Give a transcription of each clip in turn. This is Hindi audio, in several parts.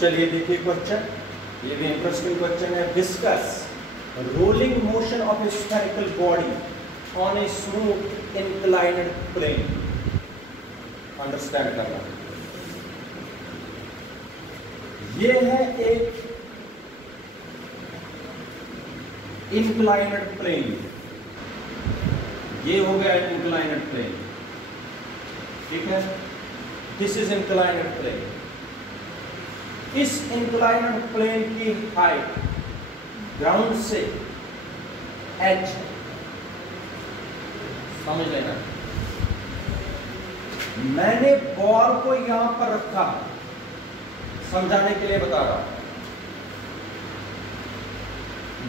चलिए देखिए क्वेश्चन, ये भी इंटरेस्टिंग क्वेश्चन है। Discuss rolling motion of a spherical body on a smooth inclined plane. Understand करना, ये है एक इंक्लाइंड प्लेन, ये हो गया इंक्लाइंड प्लेन, ठीक है। This is inclined plane. इस इंक्लाइंड प्लेन की हाइट ग्राउंड से h, समझ लेना। मैंने बॉल को यहां पर रखा, समझाने के लिए बता रहा हूं।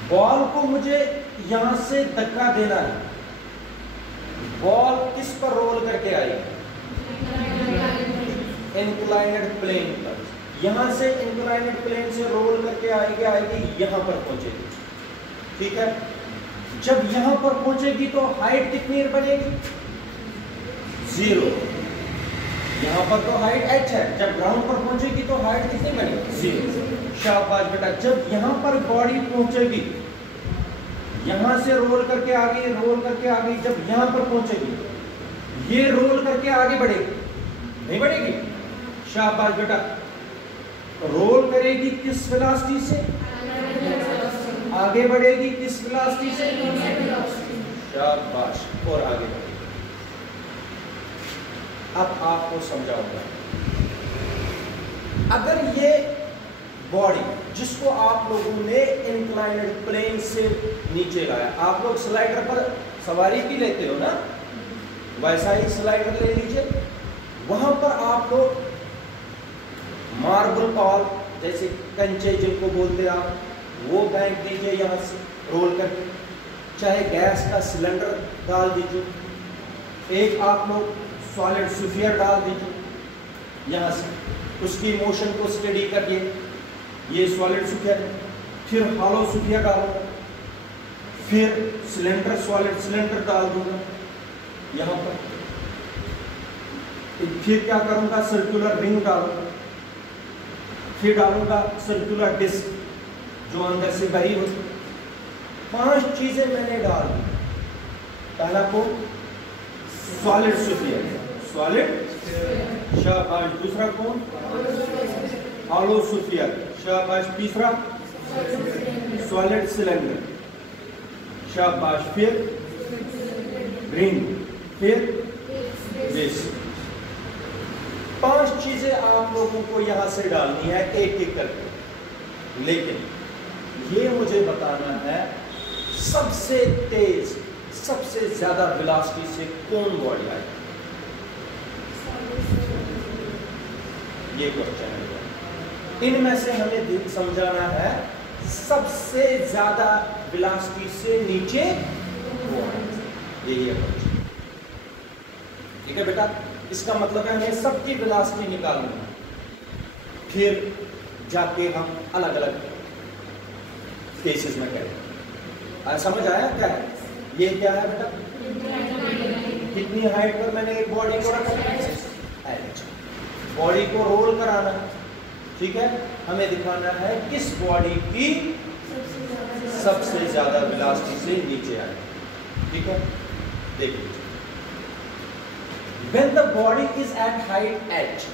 बॉल को मुझे यहां से धक्का देना है। बॉल किस पर रोल करके आएगी? इंक्लाइंड प्लेन पर। यहां से इंक्लाइंड प्लेन से रोल करके आएगी यहां पर पहुंचेगी, ठीक है। जब यहां पर पहुंचेगी तो हाइट कितनी बनेगी? 0। यहां पर तो हाइट h है, जब ग्राउंड पर पहुंचेगी तो हाइट कितनी बनेगी? 0। शाबाश बेटा। जब यहां पर बॉडी पहुंचेगी, यहां से रोल करके आगे, रोल करके आगे, जब यहां पर पहुंचेगी, ये रोल करके आगे बढ़ेगी, नहीं बढ़ेगी? शाबाश बेटा। रोल करेगी किस वेलोसिटी से? आगे बढ़ेगी किस वेलोसिटी से? शाबाश। और आगे बढ़ेगी। अब आपको समझाऊंगा। अगर ये बॉडी जिसको आप लोगों ने इंक्लाइंड प्लेन से नीचे लाया, आप लोग स्लाइडर पर सवारी भी लेते हो ना, वैसा ही स्लाइडर ले लीजिए। वहां पर आप लोग मार्बल बॉल, जैसे कंचे जिनको बोलते आप, वो फेंक दीजिए यहां से रोल करके, चाहे गैस का सिलेंडर डाल दीजिए, एक आप लोग सॉलिड स्फीयर डाल दीजिए यहां से, उसकी मोशन को स्टडी करिए। ये सॉलिड स्फीयर, फिर हॉलो स्फीयर डालूंगा, फिर सिलेंडर, सॉलिड सिलेंडर डाल दूंगा यहां पर, फिर क्या करूंगा? सर्कुलर रिंग डालूंगा, फिर डालूंगा सर्कुलर डिस्क जो अंदर से बही होती। 5 चीजें मैंने डाल दी। पहला कौन? सॉलिड स्फीयर, सॉलिड, शाबाश। दूसरा कौन? हॉलो स्फीयर, शाबाश। तीसरा सॉलिड सिलेंडर, शाबाश। फिर रिंग, फिर बेस। 5 चीजें आप लोगों को यहां से डालनी है एक एक करके। लेकिन ये मुझे बताना है सबसे तेज, सबसे ज्यादा वेलोसिटी से कौन बॉडी आएगी? ये क्वेश्चन है। इनमें से हमें समझाना है सबसे ज्यादा वेलोसिटी से नीचे कौन है। यही है क्वेश्चन, ठीक है बेटा। इसका मतलब है हमें सबकी वेलोसिटी निकालनी है, फिर जाके हम अलग अलग केसेस में करें। समझ आया क्या है? ये क्या है बेटा? कितनी हाइट पर मैंने एक बॉडी को रखा? बॉडी को रोल कराना, ठीक है। हमें दिखाना है किस बॉडी की सबसे ज्यादा वेलोसिटी से नीचे आए, ठीक है। देखिए, when the body is at height h,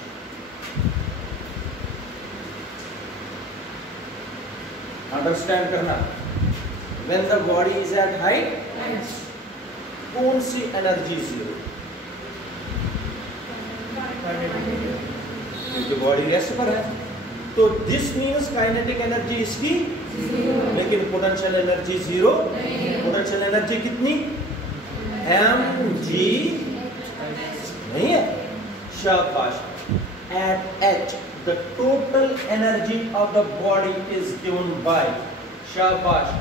understand करना, when the body is at height h, कौन सी एनर्जी 0? क्योंकि बॉडी रेस्ट पर है, तो दिस मीन्स काइनेटिक एनर्जी इसकी 0, लेकिन पोटेंशियल एनर्जी 0। पोटेंशियल एनर्जी कितनी? mg नहीं है? शाबाश। At h, the total energy of the body is given by, शाबाश,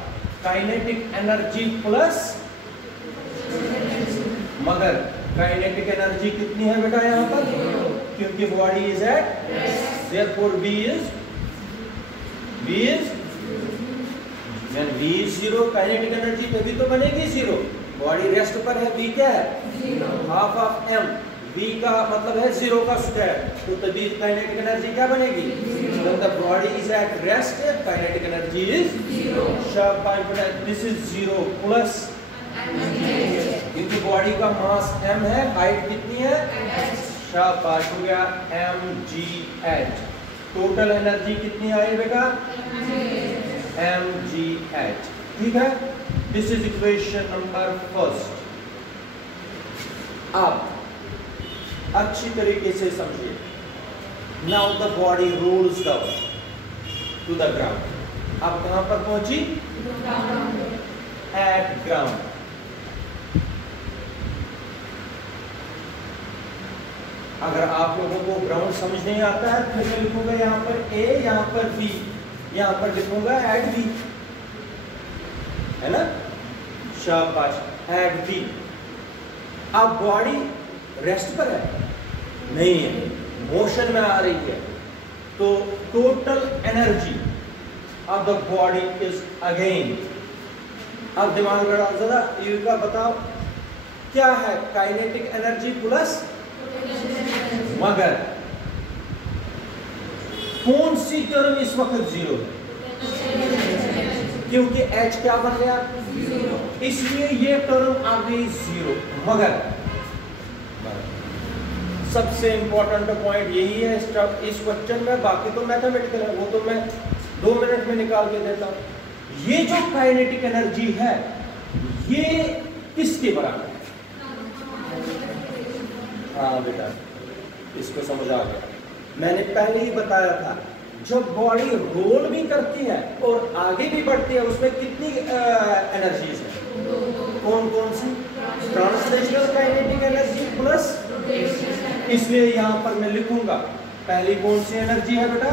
काइनेटिक एनर्जी प्लस, मगर काइनेटिक एनर्जी कितनी है बेटा यहाँ पर? क्योंकि body is at, therefore V is when V is 0, kinetic energy तभी तो बनेगी 0। बॉडी रेस्ट पर है, V क्या है? 12 of m, V का मतलब है 0 का स्क्वायर, तो तभी काइनेटिक एनर्जी क्या बनेगी? When the body is at rest, kinetic energy is 0. शाबाश बेटा, this is 0 प्लस क्योंकि बॉडी का मास m है, हाइट कितनी है? शाबाश, हो गया mgh। टोटल एनर्जी कितनी आई बेटा? mgh। ठीक है, this is equation number first. अब अच्छी तरीके से समझिए। Now the body rolls down to the ground. अब कहां पर पहुंची? At ground. अगर आप लोगों को ग्राउंड समझ नहीं आता है तो मैं लिखूंगा यहाँ पर A, यहाँ पर B, यहाँ पर लिखूंगा एट B, है ना? शाबाश, एट B। अब बॉडी रेस्ट पर है? नहीं है, मोशन में आ रही है, तो total energy of the body is again. अब दिमाग लगाओ जरा, ये का बताओ क्या है? काइनेटिक एनर्जी प्लस, मगर कौन सी टर्म इस वक्त 0 है? क्योंकि H क्या बन गया? 0, इसलिए ये टर्म आ गई 0। मगर सबसे इंपॉर्टेंट पॉइंट यही है इस क्वेश्चन में, बाकी तो मैथमेटिकल है, वो तो मैं 2 मिनट में निकाल के देता हूं। ये जो काइनेटिक एनर्जी है ये किसके बराबर है? हाँ बेटा, इसको समझ आ गया। मैंने पहले ही बताया था, जब बॉडी रोल भी करती है और आगे भी बढ़ती है, उसमें कितनी एनर्जीज है? कौन कौन सी? ट्रांसलेशनल काइनेटिक एनर्जी प्लस, इसलिए यहां पर मैं लिखूंगा पहली कौन सी एनर्जी है बेटा?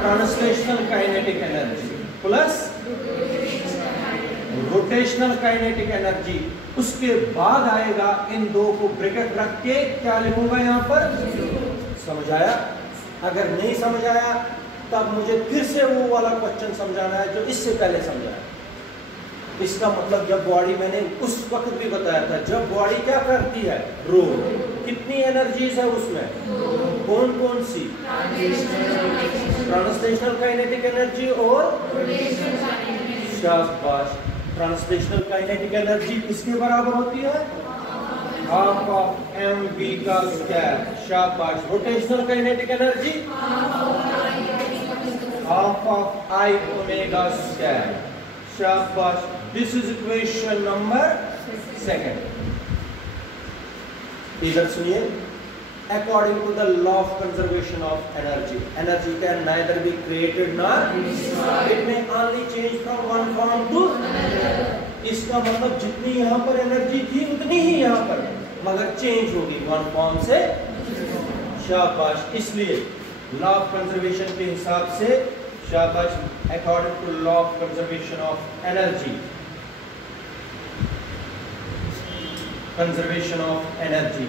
Translational kinetic energy plus rotational kinetic energy. उसके बाद आएगा, इन दो को ब्रैकेट रख के क्या लिखूंगा यहाँ पर? समझ आया? अगर नहीं समझ आया तब मुझे फिर से वो वाला क्वेश्चन समझाना है जो इससे पहले समझाया। इसका मतलब जब बॉडी, मैंने उस वक्त भी बताया था, जब बॉडी क्या करती है? रोल। कितनी एनर्जीज है उसमें? कौन कौन सी? ट्रांसलेशनल काइनेटिक एनर्जी और शाबाश। ट्रांसलेशनल काइनेटिक एनर्जी किसके बराबर होती है? हाफ ऑफ mv का स्क्वायर। शाबाश। Rotational kinetic energy half of I omega square. शाबाश। This is equation number second. इधर सुनिए, according to the law of conservation of energy, energy can neither be created nor destroyed. It may only change from one form to another. इसका मतलब जितनी यहाँ पर एनर्जी थी उतनी ही यहाँ पर, मगर चेंज होगी वन फॉर्म से। शाबाश। इसलिए लॉ ऑफ कंजर्वेशन के हिसाब से, शाबाश, according to law of conservation of energy, conservation of energy,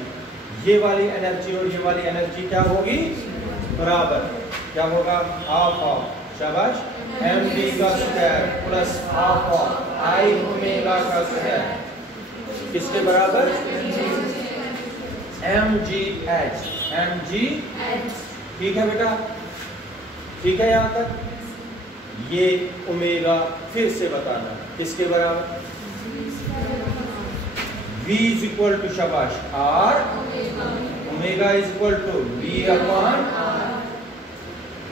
ये वाली एनर्जी और ये वाली एनर्जी क्या होगी? बराबर। क्या होगा? हाफ ऑफ, शाबाश, mv का square plus half of I omega का स्क्वायर। किसके बराबर? mgh। mgh। ठीक है बेटा? ठीक है यहाँ तक? ये ओमेगा फिर से बताना किसके बराबर? V is equal to, शाबाश, R, omega is equal to V upon,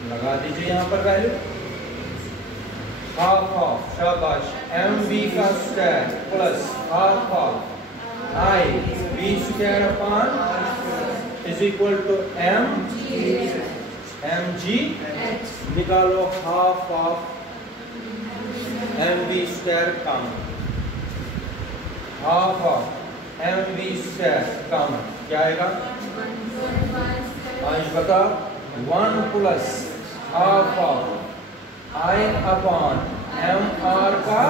लगा दीजिए यहाँ पर वैल्यू, हाफ ऑफ, शाबाश, mv का square plus half of I V square upon is equal to mg। निकालो half of mv square common, half of mv square common, क्या आएगा? आज बता, 1 plus half of I upon mr का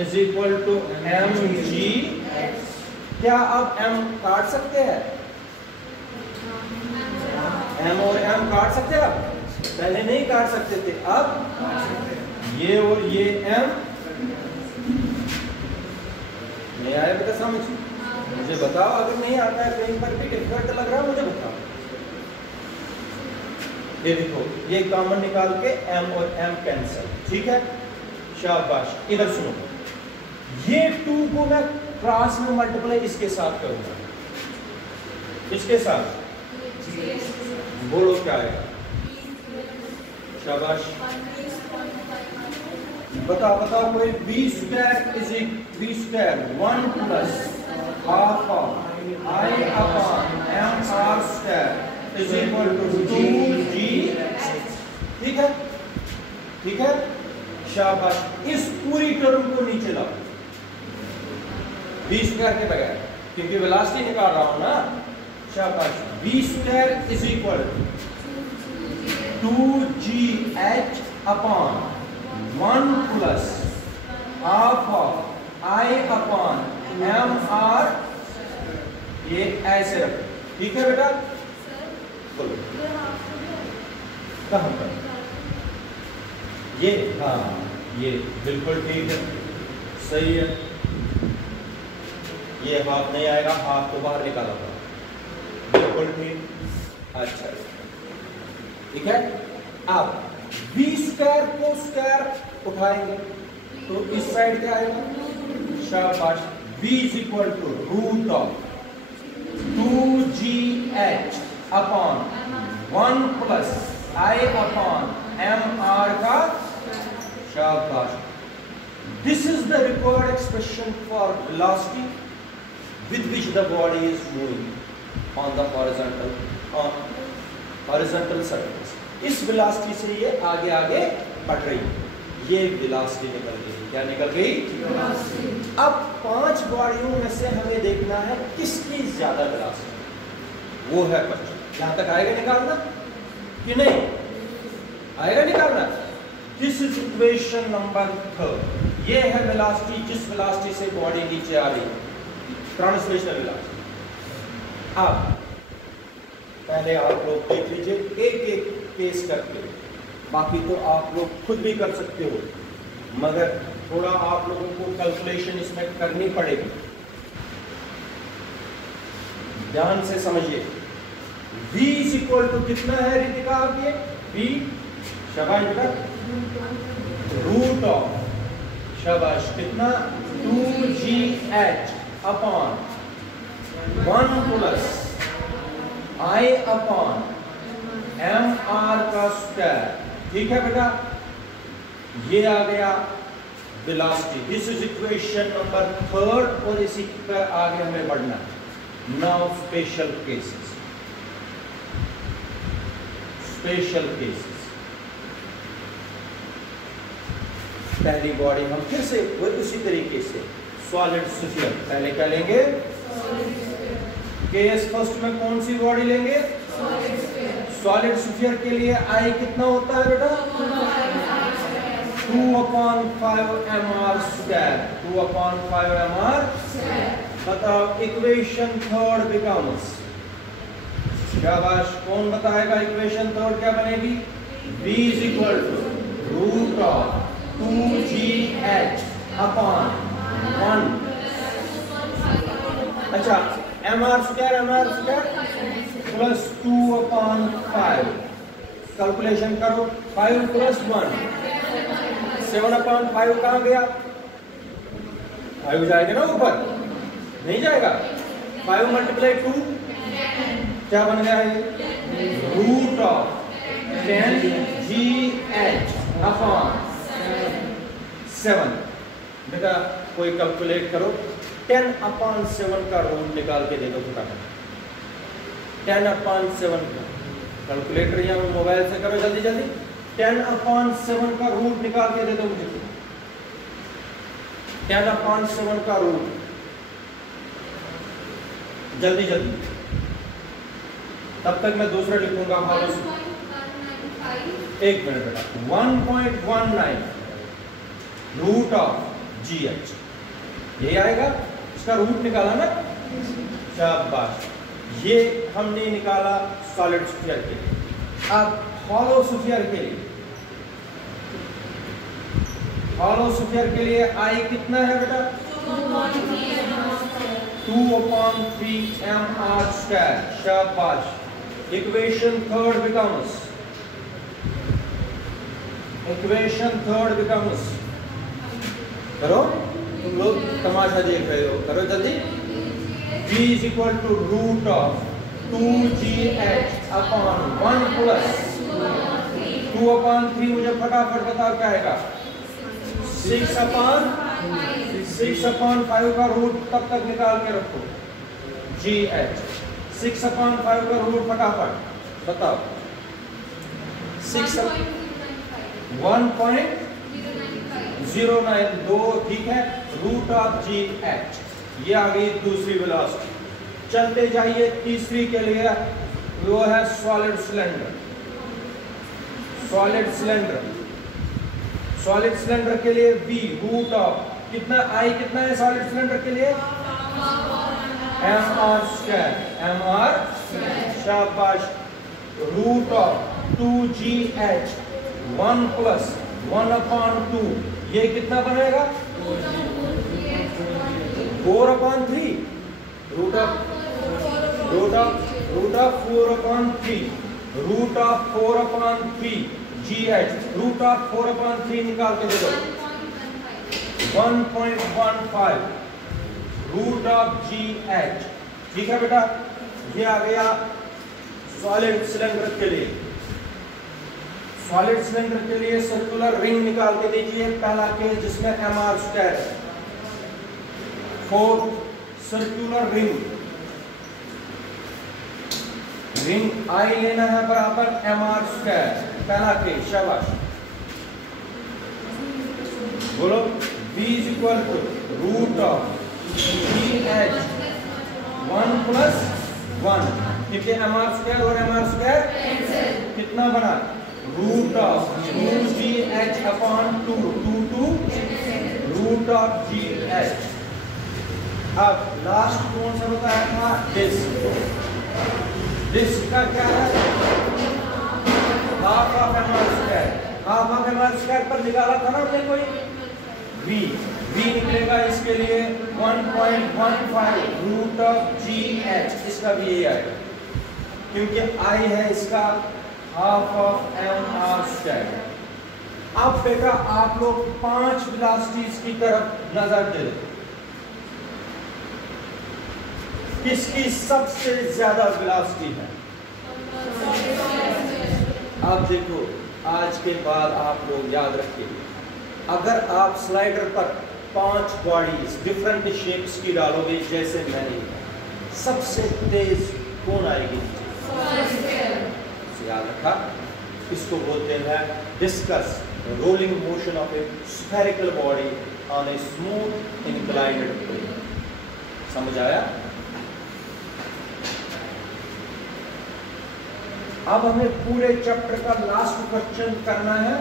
इज इक्वल टू mg। क्या आप m काट सकते हैं? m और m काट सकते हैं? आप पहले नहीं काट सकते थे, अब ये और ये m नहीं आया बेटा समझ? मुझे बताओ, अगर नहीं आता है कहीं पर भी डिफरेंट लग रहा है मुझे बताओ। ये देखो, ये कॉमन निकाल के m और m कैंसिल, ठीक है, शाबाश। इधर सुनो, ये 2 को मैं क्रॉस में मल्टीप्लाई इसके साथ करूंगा, इसके साथ, बोलो क्या आएगा? शाबाश, बताओ बताओ कोई। b square is b square 1 plus half of I upon m r square is equal to 2g, ठीक है, ठीक है, शाबाश। इस पूरी टर्म को नीचे लाओ b स्क्वायर के बगैर, क्योंकि वेलोसिटी निकाल रहा हूं ना, शाबाश। b square is equal to 2gh upon 1 plus half of I upon m r, ये ऐसे रखो, ठीक है बेटा, बोलो कहां पर? ये, हाँ ये बिल्कुल ठीक है, सही है। ये हाफ नहीं आएगा, हाफ तो बाहर निकाला होगा, बिल्कुल ठीक। अच्छा ठीक है। अब b स्क्वायर को स्क्वायर उठाएंगे तो इस साइड क्या आएगा? शाबाश। b is equal to root of 2gh upon 1 plus I upon mr का, शाबाश। This is the required expression for velocity with which the body is moving on the horizontal surface. इस वेलोसिटी से ये आगे आगे बढ़ रही है, ये वेलोसिटी निकल गई। क्या निकल गई? वेलोसिटी। अब 5 बॉडियों में से हमें देखना है किसकी ज्यादा वेलोसिटी, वो है क्वेश्चन। यहां तक आएगा निकालना कि नहीं आएगा निकालना? This is equation number 3। ये है वेलोसिटी, जिस वेलोसिटी से बॉडी नीचे आ रही है, ट्रांसलेशनल वेलोसिटी। अब पहले आप लोग देख लीजिए एक एक केस करके, बाकी तो आप लोग खुद भी कर सकते हो, मगर थोड़ा आप लोगों को कैलकुलेशन इसमें करनी पड़ेगी। ध्यान से समझिए। v इज इक्वल टू कितना है रितिका आपके? v, शाबाश बेटा, रूट ऑफ, शाबाश, कितना? 2gh upon 1 plus I upon mr का स्क्वायर, ठीक है बेटा। ये आ गया velocity. This is equation number 3 और इसी पर आगे हमें बढ़ना है। Now special cases, special cases. पहली बॉडी हम फिर से उसी तरीके से सॉलिड स्फीयर, पहले क्या लेंगे? केस फर्स्ट में कौन सी बॉडी लेंगे? सॉलिड स्फीयर के लिए I कितना होता है बेटा? 2/5 mr स्क्वायर, 2/5 mr। बताओ इक्वेशन 3 बिकम्स, शाबाश, कौन बताएगा इक्वेशन 3 क्या बनेगी? v is equal to root of 2gh upon 1, अच्छा, mr स्क्वायर प्लस 2/5, कैलकुलेशन करो। 5 प्लस 1 7/5 कहां गया? 5 जाएगा ना ऊपर, नहीं जाएगा? 5 मल्टीप्लाई 2 क्या बन गया है? Root of 10gh upon 7। बेटा कोई कैलकुलेट करो, 10/7 का रूट निकाल के दे दो फटाफट। 10/7 का कैलकुलेटर या मोबाइल से करो जल्दी जल्दी। 10/7 का रूट निकाल के दे दो मुझे। 10/7 का रूट जल्दी जल्दी, तब तक मैं दूसरा लिखूंगा। एक मिनट बेटा, 1.19 रूट ऑफ GH, ये आएगा, इसका रूट निकाला ना, शाबाश। ये हमने निकाला सॉलिड स्फीयर के लिए। अब हॉलो स्फीयर के लिए, हॉलो स्फीयर के लिए I कितना है बेटा? 2/3 mr square. शाबाश. Equation third becomes करो, तुम लोग तमाशा देख रहे हो, करो जल्दी. V is equal to root of 2gh upon 1 plus 2/3. मुझे फटाफट बताओ क्या आएगा. 6/5 का रूट तब तक निकाल के रखो. gh 6/5 का रूट फटाफट बताओ. 1.092 ठीक है. Root of gh. ये आ गई दूसरी वेलोसिटी. चलते जाइए तीसरी के लिए, वो है सॉलिड सिलेंडर. सॉलिड सिलेंडर के लिए v रूट ऑफ कितना i कितना है सॉलिड सिलेंडर के लिए mr स्क्वायर. शाबाश. Root of 2gh 1 plus 1/2. ये कितना बनेगा 4/3. Root of 4/3 gh. Root of 4/3 निकाल के दे दो. 1.15 रूट ऑफ gh. ठीक है बेटा. ये आ गया सॉलिड सिलेंडर के लिए. सॉलिड सिलेंडर के लिए सर्कुलर रिंग निकाल के दीजिए. पहला केस जिसमें mr स्क्वायर है. 4 सर्कुलर रिंग I लेना है बराबर mr स्क्वायर. पहला केस. शाबाश. बोलो. V is equal to root of gh 1 plus 1. क्योंकि mr स्क्वायर और mr स्क्वायर कितना बना root of 2gh upon 2 root of gh. अब लास्ट कौन सा बताया था. डिस्क का क्या है half of mr square. Half of mr square पर निकाला था ना हमने कोई v निकलेगा इसके लिए 1.15 रूट ऑफ gh. इसका भी यही आएगा क्योंकि i है इसका हाफ ऑफ mr स्क्वायर. अब बेटा आप लोग 5 वेलोसिटीज की तरफ नजर दे दो. किसकी सबसे ज्यादा वेलोसिटी है. आप देखो, आज के बाद आप लोग याद रखिए, अगर आप स्लाइडर पर 5 बॉडीज डिफरेंट शेप्स की डालोगे जैसे मैंने, सबसे तेज कौन आएगी. याद रखा. इसको बोलते हैं discuss rolling motion of a spherical body on a smooth inclined plane. समझ आया. अब हमें पूरे चैप्टर का लास्ट क्वेश्चन करना है.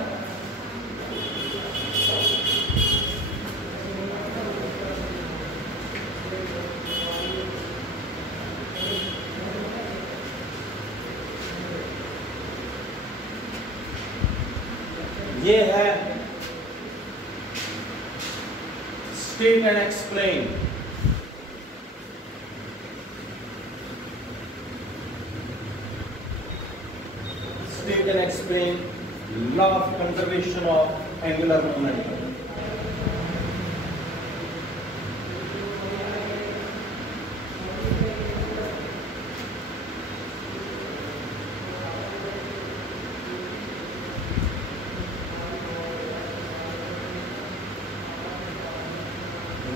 ये है state and explain. State and explain law of conservation of angular momentum.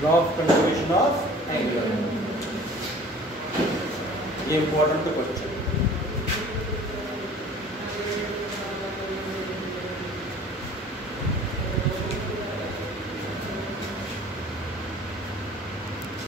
Law of conservation of angular momentum. ये important क्वेश्चन.